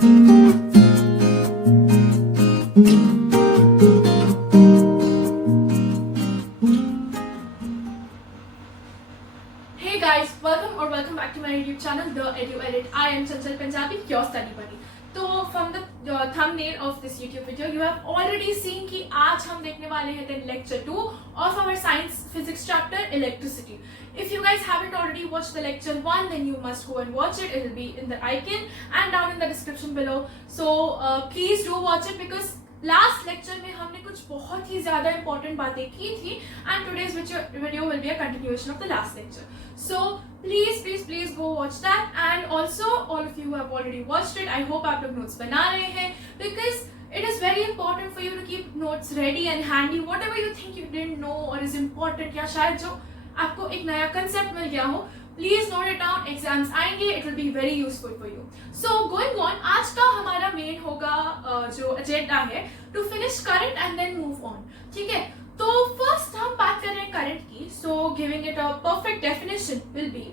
Hey guys, welcome back to my YouTube channel, The Edu Edit. I am Chanchal Punjabi, your study buddy. तो from the thumbnail of this YouTube video, you have already seen कि आज हम देखने वाले हैं then lecture 2 of our science physics chapter electricity. If you guys haven't already watched the lecture 1, then you must go and watch it. It will be in the icon and down in the description below. So please do watch it because last lecture में हमने कुछ बहुत ही ज्यादा important बातें की थी and today's video will be a continuation of the last lecture so please go watch that and also all of you have already watched it I hope आप लोग नोट्स बना रहे हैं because it is very important for you to keep notes ready and handy whatever you think you didn't know or is important या शायद जो आपको एक नया कंसेप्ट मिल गया हो please note it down exams आएंगे it will be very useful for you so going on आज का हमारा मेन होगा जो एजेंडा है to finish current and then move on ठीक है तो फर्स्ट हम बात कर रहे हैं करंट की so giving it a perfect definition will be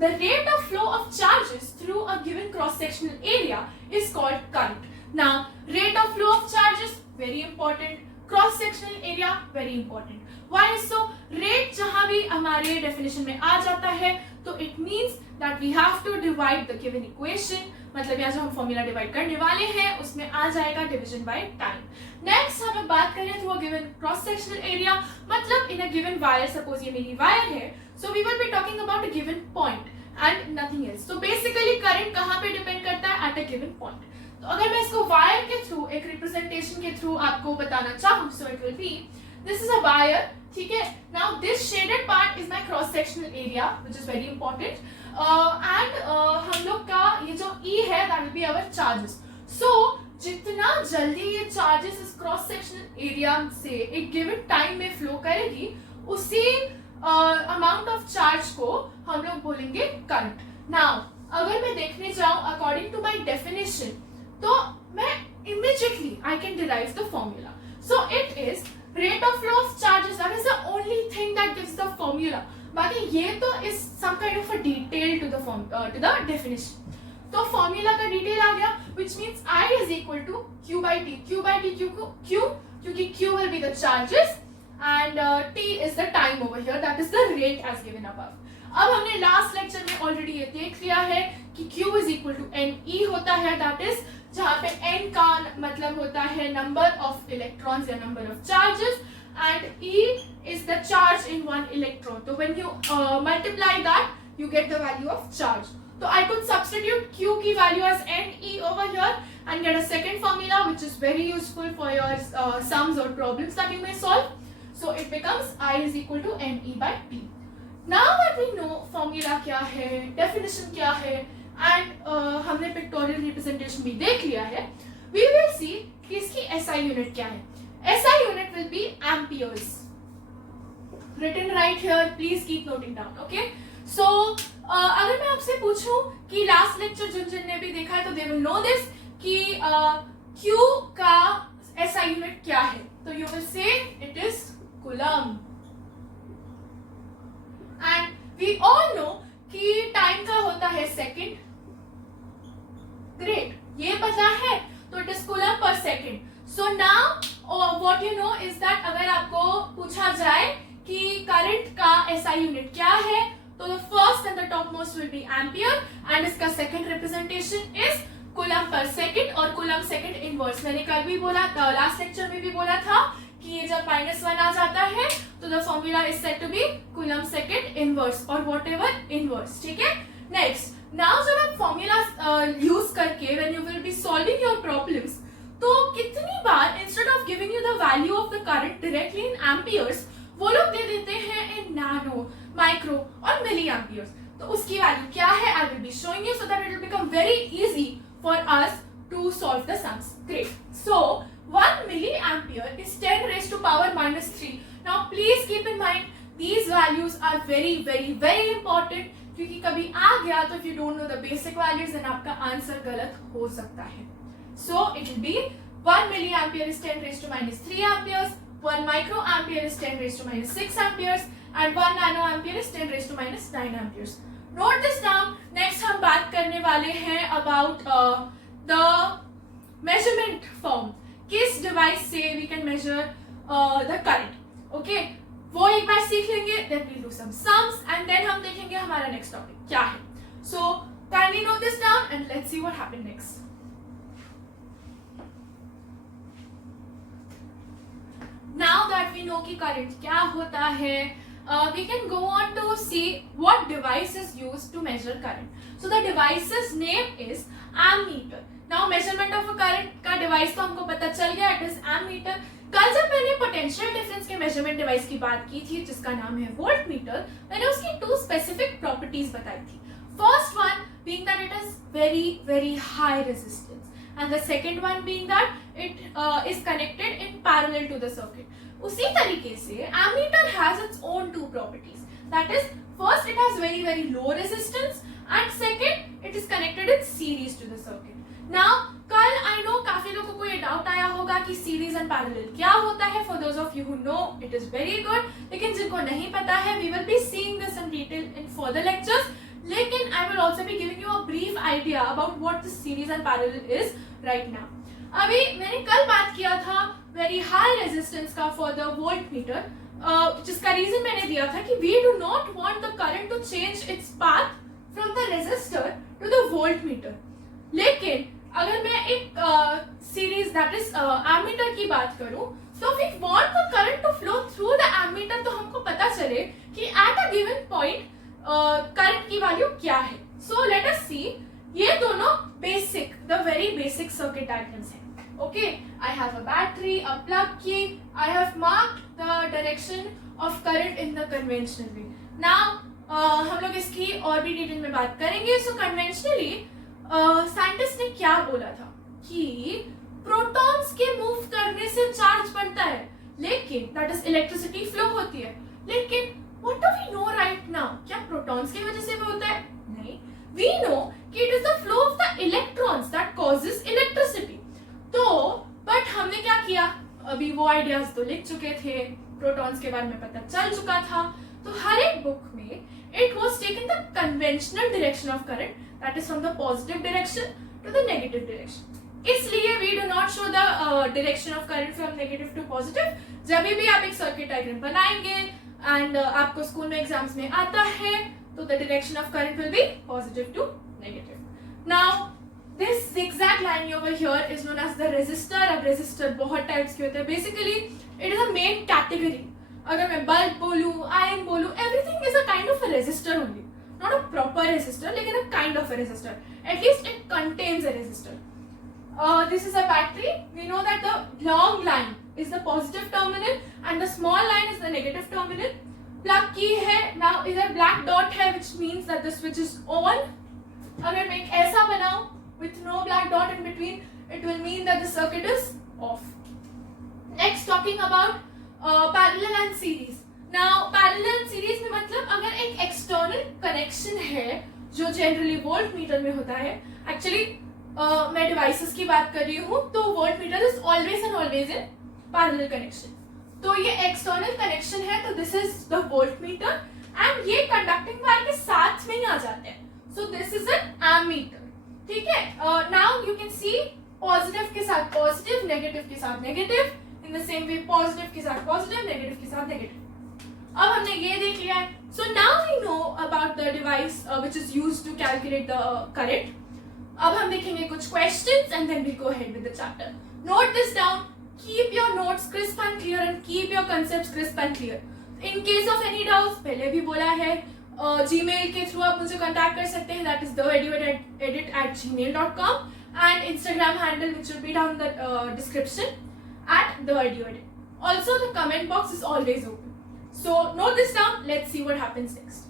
the rate of flow of charges through a given cross sectional area is called current now rate of flow of charges very important cross sectional area very important why so rate जहां भी हमारे definition में आ जाता है तो it means that we have to divide the given equation मतलब यहाँ जो हम फॉर्मूला डिवाइड करने वाले हैं उसमें आ जाएगा डिवीजन बाय टाइम नेक्स्ट हम बात करें through a given cross sectional area मतलब in a given wire suppose ये मेरी वायर है so we will be talking about a given point and nothing else तो बेसिकली करंट कहाँ पे डिपेंड करता है एट अ गिवन पॉइंट तो अगर मैं इसको वायर के थ्रू एक रिप्रेजेंटेशन के थ्रू आपको बताना चाहूँ so it will be this is a wire ठीक है now this shaded part is my cross sectional area which is very important and हम लोग का ये जो ई है that will be our charges so जितना जल्दी ये चार्जेस इस क्रॉस सेक्शनल एरिया से एक गिवन टाइम में फ्लो करेगी उसी अमाउंट ऑफ चार्ज को हम लोग बोलेंगे करंट नाउ अगर मैं देखने जाऊं अकॉर्डिंग टू माय डेफिनेशन तो मैं immediately I can derive the formula. So it is rate of flow of charges. That is the only thing that gives the formula. बाकी ये तो is some kind of a detail to the definition. तो formula का detail आ गया, which means I is equal to Q by T. Q by T क्योंकि Q will be the charges and T is the time over here. That is the rate as given above. अब हमने last lecture में already ये देख लिया है कि Q is equal to NE होता है. That is जहाँ पे n का मतलब होता है नंबर ऑफ इलेक्ट्रॉन्स या number of charges and E is the charge in one electron. So when you multiply that, you get the value of charge. So I could substitute Q की value as NE over here and get a second formula which is very useful for your sums or problems that you may solve. So it becomes I is equal to NE by T. Now that we know formula क्या है, definition क्या है and हमने pictorial representation भी देख लिया है we will see कि इसकी एसआई यूनिट क्या है SI unit will be amperes written right here please keep noting down okay so अगर मैं आपसे पूछूं कि लास्ट लेक्चर जिन ने भी देखा है तो दे विल नो दिस कि क्यू का एसआई यूनिट क्या है तो you will say it is coulomb and we all know कि टाइम का होता है सेकंड ग्रेट ये पता है तो it is coulomb per second so now what you know is that अगर आपको पूछा जाए कि करंट का एसआई यूनिट क्या है तो the first and the top most will be ampere and इसका second representation is coulomb per second और कूलम सेकंड इनवर्स मैंने कल भी बोला लास्ट लेक्चर में भी बोला था कि ये जब -1 आ जाता है तो the formula is said to be coulomb second inverse और व्हाटएवर इनवर्स ठीक है नेक्स्ट नाउ जब आप फॉर्मूला यूज करके when you will be solving your problems तो कितनी बार instead of giving you the value of the current directly in amperes वो लोग दे देते हैं इन नैनो माइक्रो और मिली एम्पियर्स तो उसकी वैल्यू क्या है I will be showing you so that it will become very easy for us to solve the sums great so 1 milliampere is 10 raised to power -3. Now please keep in mind these values are very important क्योंकि कभी आ गया तो if you don't know the basic values then आपका answer गलत हो सकता है. So it will be 1 milliampere is 10 raised to -3 amperes, 1 microampere is 10 raised to -6 amperes and 1 nanoampere is 10 raised to -9 amperes. Note this down. Next हम बात करने वाले हैं about द मेजरमेंट फॉर्म, किस डिवाइस से we can measure the current. Okay, वो एक बार सीख लेंगे, then we do some sums and then हम देखेंगे हमारा नेक्स्ट टॉपिक क्या है। So kindly note this down and let's see what happen next. Now that we know कि करंट क्या होता है, we can go on to see what device is used to measure current. So the device's name is ammeter. Now measurement of a current का device तो हमको पता चल गया, it is ammeter. कल जब मैंने पोटेंशियल डिफरेंस के मेजरमेंट डिवाइस की बात की थी जिसका नाम है वोल्टमीटर, मैंने उसकी 2 स्पेसिफिक प्रॉपर्टीज बताई थी। First one being that it is very high resistance and the second one being that it is connected in parallel to the circuit. उसी तरीके से ammeter has its own 2 properties, that is first it has very low resistance and second it is connected in series to the circuit. Now कल I no काफी लोगों को ये doubt आया होगा कि सीरीज एंड पैरेलल क्या होता है। For those of you who know it is very good, लेकिन जिनको नहीं पता है we will be seeing this in detail in further lectures, लेकिन I will also be giving you a brief idea about what this series and parallel is right now. अभी मैंने कल बात किया था वेरी हाई रेजिस्टेंस का for the voltmeter, जिसका reason मैंने दिया था कि we do not want the current to change its path from the resistor to the voltmeter. लेकिन अगर मैं एक सीरीज दैट इज एमीटर की बात करूं, तो we want the current to flow through the ammeter, तो हमको पता चले कि at a given point current की वैल्यू क्या है। सो लेट अस सी, ये दोनों basic, the very basic circuit diagrams हैं। Okay, I have a battery, a plug key, I have marked the direction of current in the conventional way. Now हम लोग इसकी और भी डिटेल में बात करेंगे। सो कन्वेंशनली साइंटिस्ट ने क्या बोला था कि प्रोटॉन्स के मूव करने से चार्ज बनता है, लेकिन दैट इज इलेक्ट्रिसिटी फ्लो होती है। लेकिन what do we know right now, क्या प्रोटॉन्स की वजह से भी होता है? नहीं, वी नो कि it is the flow of the electrons that causes electricity. तो बट हमने क्या किया, अभी वो आइडियाज तो लिख चुके थे, प्रोटॉन्स के बारे में पता चल चुका था, तो हर एक बुक में it was taken the conventional direction of current, that is from the positive direction to the negative direction. इसलिए we do not show the direction of current from negative to positive। जब भी आप एक circuit diagram बनाएंगे and आपको school में exams में आता है, तो the direction of current will be positive to negative. Now this zigzag line over here is known as the resistor। अब resistor बहुत टाइप्स के होते हैं, basically it is a main category। अगर मैं बल्ब बोलूं, आयन बोलूं, everything is a kind of a resistor only, not a proper resistor, लेकिन a kind of a resistor, at least it contains a resistor। This is a battery, we know that the long line is the positive terminal and the small line is the negative terminal। plug key है, now इधर black dot है which means that the switch is on। अगर मैं एक ऐसा बनाऊं with no black dot in between, it will mean that the circuit is off। Next talking about parallel and series। Now parallel series में मतलब अगर एक एक्सटर्नल कनेक्शन है जो जनरली वोल्टमीटर में होता है, एक्चुअली मैं डिवाइसेस की बात कर रही हूँ, तो voltmeter is always and always in parallel connection. तो ये एक्सटर्नल कनेक्शन है, तो this is the voltmeter and ये कंडक्टिंग वायर के साथ में ही आ जाते हैं, so this is an ammeter. ठीक है, now you can see positive के साथ पॉजिटिव, नेगेटिव के साथ negative, in the same way positive के साथ पॉजिटिव, नेगेटिव के साथ नेगेटिव। अब हमने ये देख लिया है। So now we know about the device which is used to calculate the current. अब हम देखेंगे कुछ questions and then we go ahead with the chapter. Note this down, keep your notes crisp and clear and keep your concepts crisp and clear. In case of any doubts, पहले भी बोला है, Gmail के through आप मुझे contact कर सकते हैं, that is theeduedit@gmail.com and Instagram handle which will be down the description @theeduedit. Also the comment box is always open। So note this down, let's see what happens next।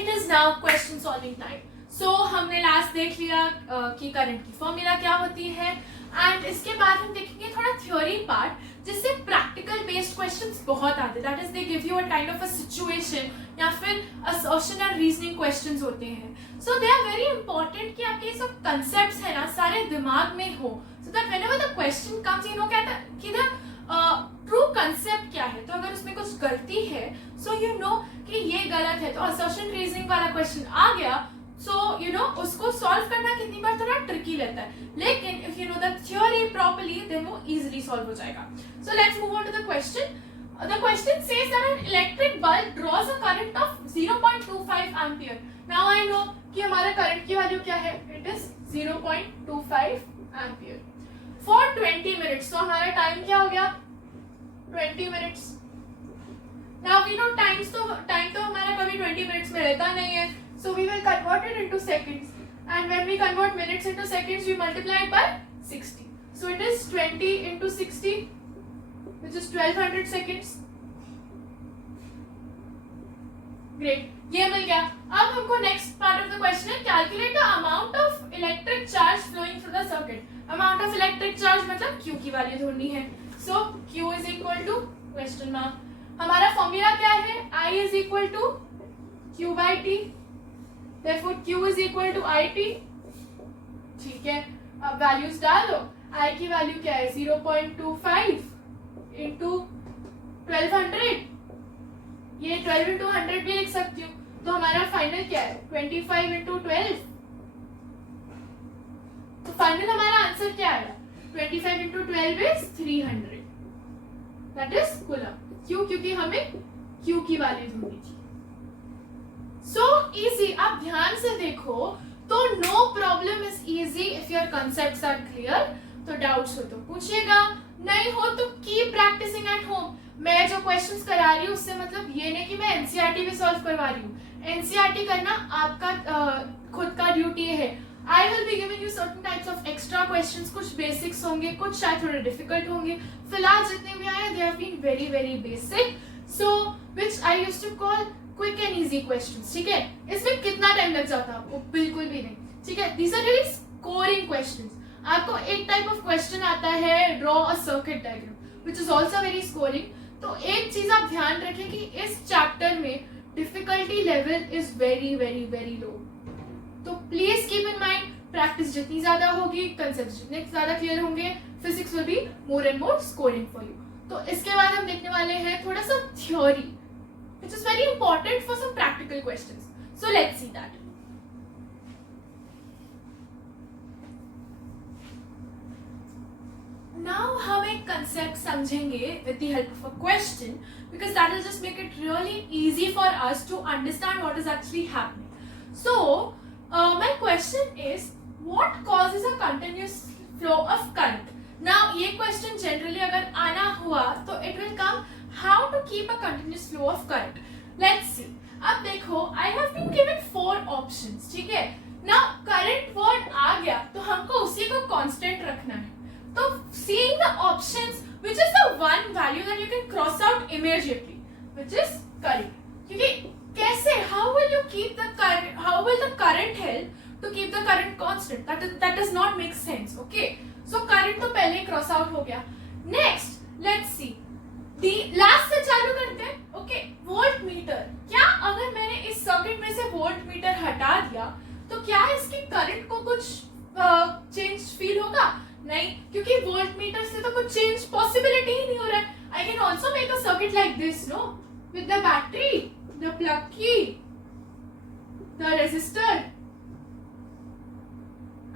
It is now question solving time। So हमने last देख लिया कि current की formula क्या होती है, and इसके बाद हम देखेंगे थोड़ा थ्योरी पार्ट, जिससे प्रैक्टिकल बेस्ड क्वेश्चंस बहुत आते हैं, that is they give you a kind of a situation या फिर असर्शन एंड रीजनिंग क्वेश्चंस होते हैं। सो दे आर वेरी इंपॉर्टेंट कि आपके सब कंसेप्ट्स है ना सारे दिमाग में हो, so that whenever the question comes you know कहता कि द ट्रू कंसेप्ट क्या है। तो अगर उसमें कुछ गलती है, सो यू नो कि ये गलत है, तो असर्शन रीजनिंग वाला क्वेश्चन आ गया, सो यू नो उसको सॉल्व करना कितनी बार थोड़ा ट्रिकी रहता है, लेकिन if you know the theory properly then वो इजीली सॉल्व हो जाएगा. So let's move on to the question. The question says that an electric bulb draws a current of 0.25 ampere. Now I know कि हमारा current की value क्या है, it is 0.25 ampere for 20 minutes. So हमारा time क्या हो गया, 20 minutes. Now we know time तो हमारा कभी 20 minutes में रहता नहीं है, so we will convert it into seconds, and when we convert minutes into seconds we multiply it by 60. So it is 20 into 60, which is 1200 seconds. Great, ये मिल गया. अब हमको next part of the question है, calculate the amount of electric charge flowing through the circuit. Amount of electric charge मतलब Q की value ढूंढनी है. So Q is equal to question mark. हमारा फॉर्मूला क्या है, I is equal to Q by T. Therefore Q is equal to IT. ठीक है, अब वैल्यूज डाल दो. I की वैल्यू क्या है, 0.25 into 1200. ये 12 into 100 भी लिख सकती हूँ, तो हमारा फाइनल क्या है, 25 into 12. तो फाइनल हमारा आंसर क्या आएगा, 25 into 12 is 300. That is coulomb. क्यों, क्योंकि हमें Q की वैल्यू ढूंढनी थी. So easy. आप ध्यान से देखो तो no problem is easy if your concepts are clear. तो डाउट्स हो तो पूछिएगा, नहीं हो तो कीप प्रैक्टिसिंग एट होम. मैं जो क्वेश्चंस करा रही हूँ उससे मतलब ये नहीं कि मैं एनसीईआरटी भी सॉल्व करवा रही हूँ. एनसीईआरटी करना आपका खुद का ड्यूटी है. I will B giving you certain types of extra questions. कुछ बेसिक्स होंगे, कुछ शायद थोड़े डिफिकल्ट होंगे. फिलहाल जितने भी आए they have been very very basic, so which I used to call quick and easy questions. ठीक है, इसमें कितना टाइम लग जाता है आपको, बिल्कुल भी नहीं. ठीक है, these are really scoring questions. आपको एक टाइप ऑफ क्वेश्चन आता है, draw a circuit diagram, which is also very scoring. तो एक चीज आप ध्यान रखें कि इस चैप्टर में difficulty level is very very very low. तो please keep in mind, practice जितनी ज्यादा होगी, कंसेप्ट जितने ज्यादा क्लियर होंगे, physics will be more and more scoring for you. तो इसके बाद हम देखने वाले हैं थोड़ा सा theory, which is very important for some practical questions. So let's see that. Now हम एक concept समझेंगे with the help of a question, because that will just make it really easy for us to understand what is actually happening. So my question is, what causes a continuous flow of current? Now ये question generally अगर आना हुआ तो it will come, how to keep a continuous flow of current. Let's see. अब देखो, I have been given 4 options. ठीक है, now current word आ गया तो हमको उसी को constant रखना है. तो seeing the options, which is the one value that you can cross out immediately, which is current. क्योंकि कैसे, how will you keep the current, how will the current help to keep the current constant? That does not make sense. Okay, so current तो पहले ही cross out हो गया. Next, let's see. The last से चालू करते हैं. Okay, volt meter. क्या अगर मैंने इस सर्किट में से वोल्ट मीटर हटा दिया तो क्या इसके करंट को कुछ चेंज फील होगा? नहीं, क्योंकि वोल्ट मीटर से तो कुछ चेंज पॉसिबिलिटी ही नहीं हो रहा है. I can also make a circuit like this, no, with the battery, the plug key, the resistor,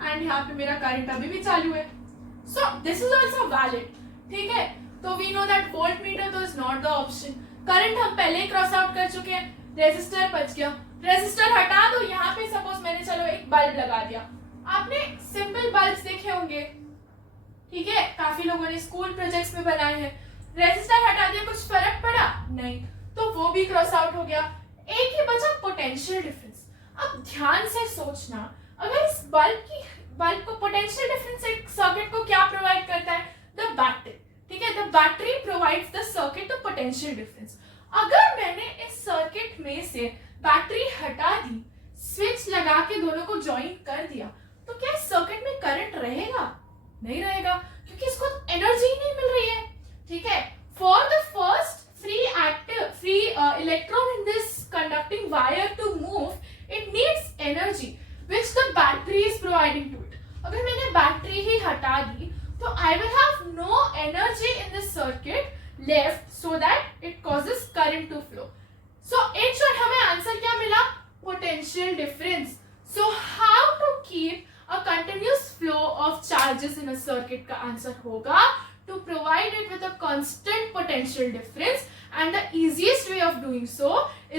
and यहाँ पे मेरा करंट अभी भी चालू है. So this is also valid. ठीक है, तो we know that voltmeter तो is not the option. Current हम पहले ही क्रॉस आउट कर चुके हैं. रेजिस्टर बच गया. रेजिस्टर हटा दो. यहाँ पे सपोज मैंने चलो एक बल्ब लगा दिया. आपने सिंपल बल्ब्स देखे होंगे, ठीक है, काफी लोगों ने स्कूल प्रोजेक्ट्स में बनाए हैं. रेजिस्टर हटा दिया, कुछ फर्क पड़ा? नहीं, तो वो भी क्रॉस आउट हो गया. एक ही बचा पोटेंशियल डिफरेंस. अब ध्यान से सोचना, अगर इस बल्ब को पोटेंशियल डिफरेंस एक सर्किट को क्या प्रोवाइड करता है? The battery. ठीक है, the battery provides the circuit the potential difference. अगर मैंने इस सर्किट में से बैटरी हटा दी, स्विच लगा के दोनों को ज्वाइन कर दिया, तो क्या सर्किट में करंट रहेगा? नहीं रहेगा, क्योंकि इसको एनर्जी नहीं मिल रही है. ठीक है, for the first free electron in this conducting wire to move, it needs energy which the battery is providing to it. अगर मैंने बैटरी ही हटा दी तो I will have no energy in this circuit left so that it causes current to flow. So in short हमें answer क्या मिला, potential difference. So how to keep a continuous flow of charges in a circuit का answer होगा to provide it with a constant potential difference, and the easiest way of doing so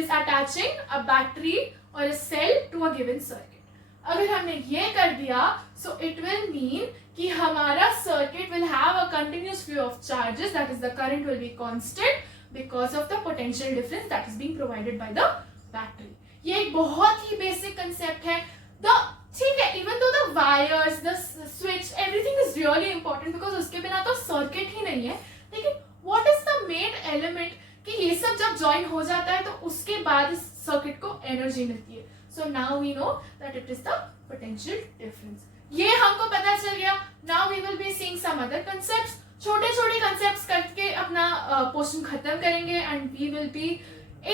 is attaching a battery or a cell to a given circuit. अगर हमने ये कर दिया, so it will mean कि हमारा circuit will have a continuous flow of charges, that is the current will be constant because of the potential difference that is being provided by the battery. ये एक बहुत ही basic concept है. The ठीक है, even though the wires, the switch, everything is really important because उसके बिना तो circuit ही नहीं है, लेकिन what is the main element कि ये सब जब ज्वाइन हो जाता है तो उसके बाद इस सर्किट को एनर्जी मिलती है. So now we know that it is the potential difference. ये हमको पता चल गया. Now we will be seeing some other concepts. छोटे छोटे concepts करके अपना पोर्शन खत्म करेंगे and we will be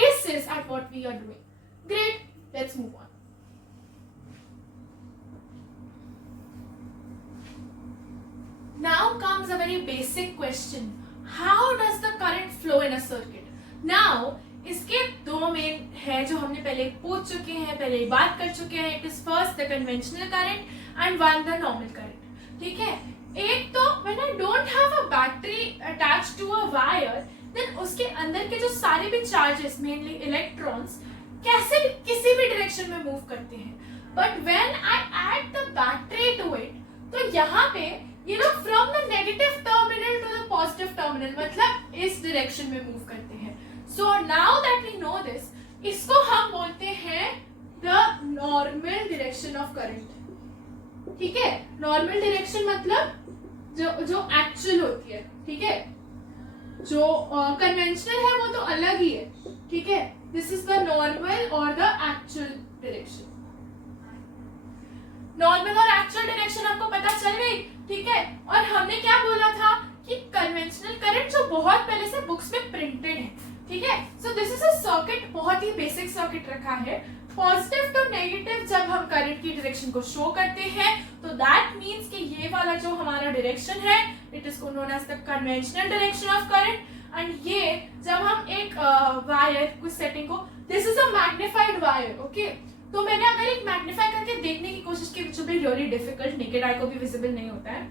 aces at what we are doing. Great, let's move on. Now comes a very basic question. How does the current flow in a circuit? Now, इसके दो main है जो हमने पहले पूछ चुके हैं, पहले बात कर चुके हैं. It is first the conventional current and one the normal current. ठीक है, एक तो when I don't have a battery attached to a wire, then उसके अंदर के जो सारे भी charges, mainly electrons, कैसे किसी भी direction में move करते हैं. But when I add the battery to it, तो यहाँ पे from the negative terminal to the positive terminal, मतलब इस direction में move करते हैं. So now that we know this, इसको हम बोलते हैं the normal direction of current. ठीक है, normal direction मतलब जो actual होती है. ठीक है, जो conventional है वो तो अलग ही है. ठीक है, this is the normal or the actual direction. Normal और एक्चुअल डायरेक्शन आपको पता चल गई. ठीक है, और हमने क्या बोला था कि कन्वेंशनल करंट जो बहुत पहले से बुक्स में प्रिंटेड है. ठीक है, so this is a circuit, बहुत ही बेसिक सर्किट रखा है. पॉजिटिव टू नेगेटिव जब हम करंट की डायरेक्शन को शो करते हैं तो दैट मींस कि ये वाला जो हमारा डायरेक्शन है it is known as the conventional direction of current. And ये जब हम एक वायर कुछ सेटिंग को, this is a magnified wire. Okay, तो मैंने अगर एक मैग्नीफाई करके देखने की कोशिश की which be really difficult, naked eye को भी विजिबल नहीं होता है,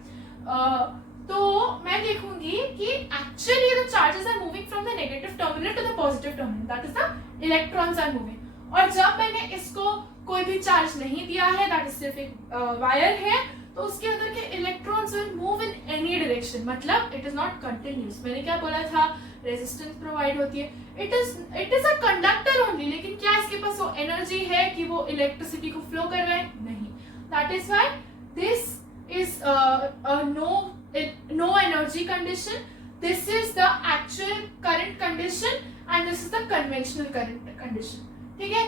तो मैं देखूंगी कि actually the charges are moving from the negative terminal to the positive terminal, that is the electrons are moving. और जब मैंने इसको कोई भी चार्ज नहीं दिया है, दैट इज सिर्फ एक वायर है, तो उसके अंदर के electrons will move in any direction, मतलब इट इज नॉट कंटिन्यूअस. मैंने क्या बोला था, रेजिस्टेंस प्रोवाइड होती है, it is a conductor only, लेकिन क्या इसके पास वो एनर्जी है कि वो इलेक्ट्रिसिटी को फ्लो कर रहा है? नहीं. That is why this is no energy condition, this is the actual current condition and this is the conventional current condition. ठीक है,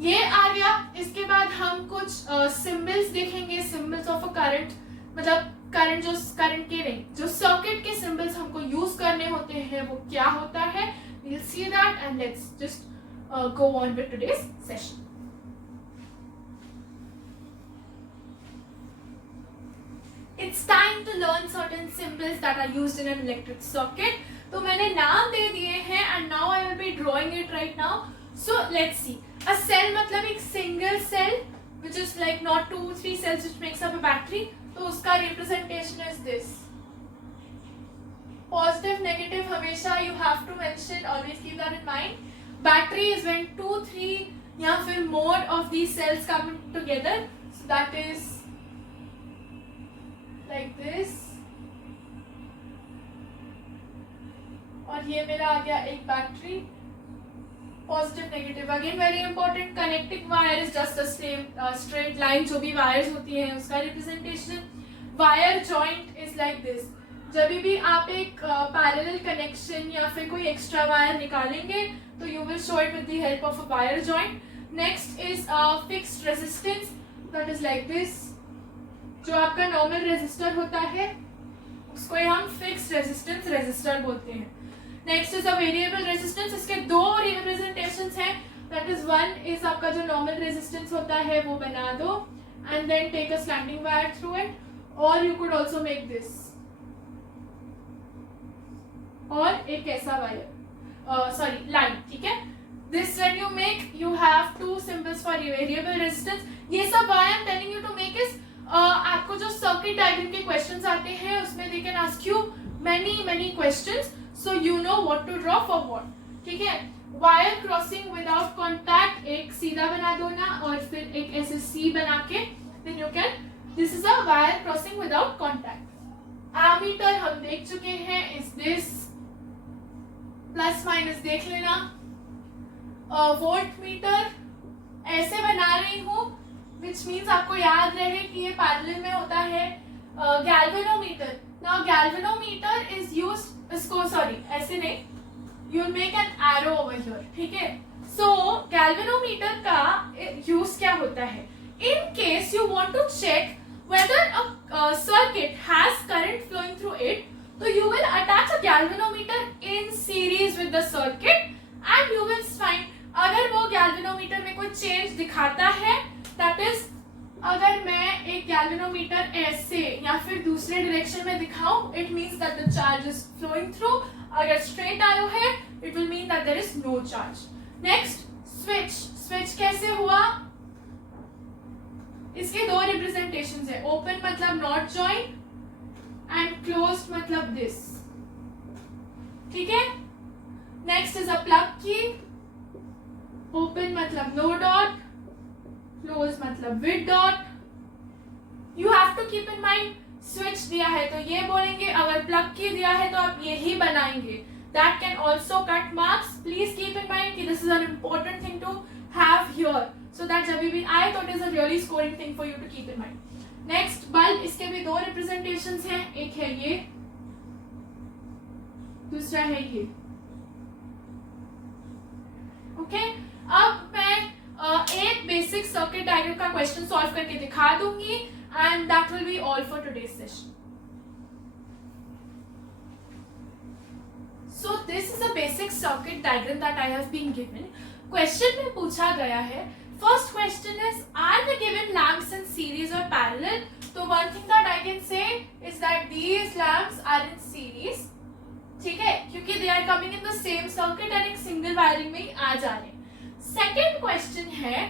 ये आ गया. इसके बाद हम कुछ सिंबल्स देखेंगे, सिंबल्स ऑफ अ करंट, मतलब करंट जो करंट के नहीं, जो सर्किट के सिंबल्स हमको यूज करने होते हैं वो क्या होता है. we'll see that and let's just go on with today's session. It's time to learn certain symbols that are used in an electric circuit. तो मैंने नाम दे दिए हैं and now I will be drawing it right now. So let's see. A cell मतलब एक single cell which is like not 2-3 cells which makes up a battery. तो उसका representation is this. Positive, negative हमेशा you have to mention, always keep that in mind. Battery is when 2-3 या फिर more of these cells come together. So that is like this. और ये मेरा आ गया एक battery. Positive negative again very important. Connecting wire is just the same straight line, जो भी wires होती हैं उसका representation. Wire joint is like this. जब भी आप एक पैरेलल कनेक्शन या फिर कोई एक्स्ट्रा वायर निकालेंगे तो you will show it with the help of a wire joint. Next is fixed resistance, that is like this. जो आपका नॉर्मल रेजिस्टर होता है उसको हम फिक्स्ड रेजिस्टेंस रेजिस्टर बोलते हैं. Next is a variable resistance. इसके दो रिप्रेजेंटेशंस हैं, दैट इज वन इज आपका जो नॉर्मल रेजिस्टेंस होता है वो बना दो and then take a slanting wire through it, और you could also make this. और एक ऐसा वायर, सॉरी लाइन. ठीक है, This when you make, you have two symbols for variable resistance. ये सब why I'm telling you to make is आपको जो circuit diagram के questions आते हैं उसमें they can ask you many questions, so you know what to draw for what. ठीक है. वायर क्रॉसिंग विदाउट कॉन्टैक्ट एक सीधा बना दो ना, और फिर एक ऐसे सी बना के then you can, this is a wire crossing without contact. Ammeter हम देख चुके हैं, इज दिस प्लस माइनस देख लेना. वोल्ट मीटर ऐसे बना रही हूं विच मीन्स आपको याद रहे कि ये पैरेलल में होता है. Galvanometer, now galvanometer is used, इसको सॉरी ऐसे नहीं, you will make an arrow over here. ठीक है. So galvanometer का यूज क्या होता है? In case you want to check whether a circuit has current flowing through it, so you will attach a galvanometer in series with the circuit and you will find अगर वो galvanometer में कोई change दिखाता है, that is अगर मैं एक galvanometer ऐसे या फिर दूसरे direction में दिखाऊं, it means that the charge is flowing through. अगर straight arrow है, it will mean that there is no charge. Next, switch. Switch कैसे हुआ? इसके दो representations है. Open मतलब not join and closed मतलब this. ठीक है? Next is a plug key. Open मतलब no dot, close मतलब with dot. You have to keep in mind, switch दिया है तो ये बोलेंगे, अगर प्लग की दिया है तो आप यही बनाएंगे. That can also cut marks. Please keep in mind कि this is an important thing to have here, so that जब भी I thought is a really scoring thing for you to keep in mind. Next, bulb. इसके भी दो representations हैं, एक है ये, दूसरा है ये. ओके. अब मैं एक बेसिक सर्किट डायग्राम का क्वेश्चन सॉल्व करके दिखा दूंगी and that will be all for today's session. So this is a basic circuit diagram that I have been given. Question में पूछा गया है, first question is, are the given lamps in series or parallel? So one thing that I can say is that these lamps are in series. ठीक है, क्योंकि they are coming in the same circuit and एक single wiring में ही आ जा रहे हैं. Second question है,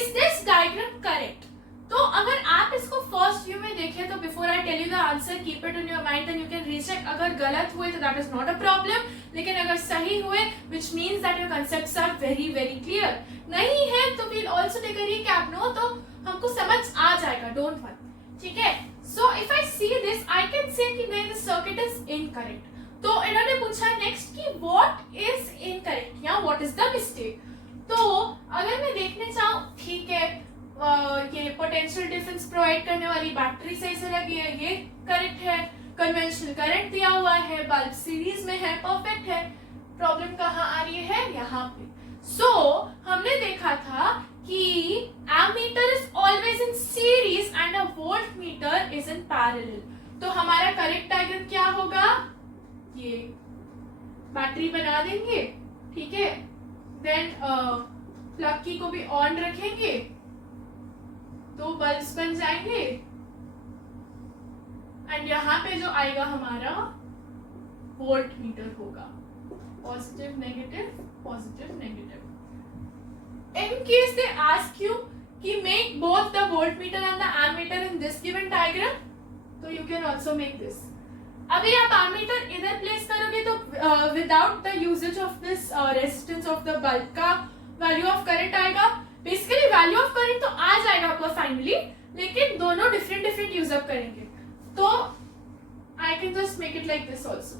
is this diagram correct? तो अगर आप इसको फर्स्ट व्यू में देखें तो before I tell you the answer, keep it in your mind then you can recheck. अगर गलत हुए तो that is not a problem, लेकिन अगर सही हुए which means that your concepts are very very clear. नहीं है तो we'll also take a recap. No तो हमको समझ आ जाएगा, डोंट वरी. ठीक है. So if I see this I can say कि नहीं, द सर्किट इज इनकरेक्ट. तो इन्होंने पूछा नेक्स्ट कि व्हाट इज इनकरेक्ट या व्हाट इज द मिस्टेक. तो अगर मैं देखने चाहूं, ठीक है, ये पोटेंशियल डिफरेंस प्रोवाइड करने वाली बैटरी सही से लगी है, ये करेक्ट है. कन्वेंशनल करंट दिया हुआ है, बल्ब सीरीज में है, परफेक्ट है. प्रॉब्लम कहाँ आ रही है? यहाँ पे. सो हमने देखा था कि ammeter is always in series and a voltmeter is in parallel. तो हमारा करेक्ट डायग्राम क्या होगा? ये बैटरी बना देंगे. ठीक है. देन प्लग की को भी ऑन रखेंगे, दो बल्ब्स बन जाएंगे एंड यहाँ पे जो आएगा हमारा वोल्ट मीटर होगा. Positive negative, positive negative. In case they ask you कि make both the voltmeter and the ammeter in this given diagram, तो you can also make this. अभी आप एमीटर इधर प्लेस करोगे तो without the usages of this resistance of the bulb का value of current आएगा. Basically value of current तो आ जाएगा आपका फाइनली, लेकिन दोनों डिफरेंट यूज अप करेंगे. तो I can just make it like this also.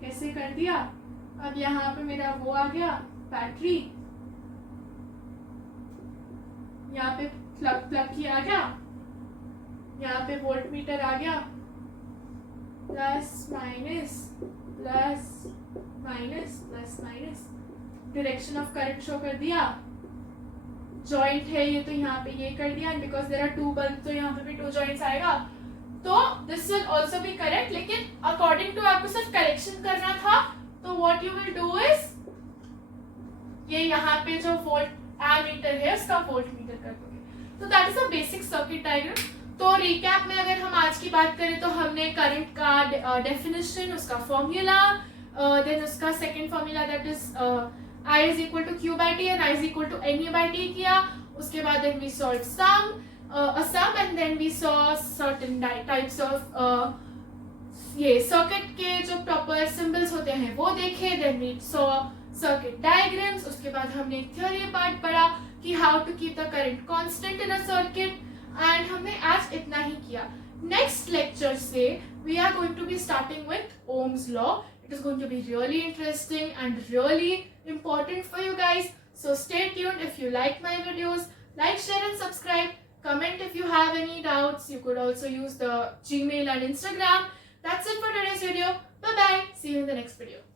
कैसे कर दिया? अब यहाँ पे मेरा वो आ गया बैटरी, यहाँ पे प्लग की आ गया, यहाँ पे वोल्ट मीटर आ गया, plus minus plus minus plus minus. Direction of current show कर दिया. जॉइंट है ये तो यहाँ पे ये कर दिया, and because there are two bulb तो यहाँ पे भी टू जॉइंट्स आएगा. तो this will also be correct, लेकिन अकॉर्डिंग टू आपको सिर्फ करेक्शन करना था. तो what you will do is, ये यहाँ पे जो वोल्ट एमीटर है उसका वोल्ट मीटर कर दोगे. तो that is a basic circuit diagram. तो रिकैप में अगर हम आज की बात करें तो हमने करंट का डेफिनेशन, उसका फॉर्मूला, देन उसका second formula that is I is equal to Q by T and I is equal to NU by T किया. उसके बाद then we solved a sum and then we saw certain types of ये circuit के जो proper symbols होते हैं वो देखे. Then we saw circuit diagrams. उसके बाद हमने एक थ्योरी पार्ट पढ़ा कि how to keep the current constant in a circuit. And हमने आज इतना ही किया. नेक्स्ट लेक्चर से we are going to be starting with Ohm's law. It is going to be really interesting and really important for you guys. So stay tuned. If you like my videos, like, share and subscribe. Comment if you have any doubts. You could also use the Gmail and Instagram. That's it for today's video. Bye bye. See you in the next video.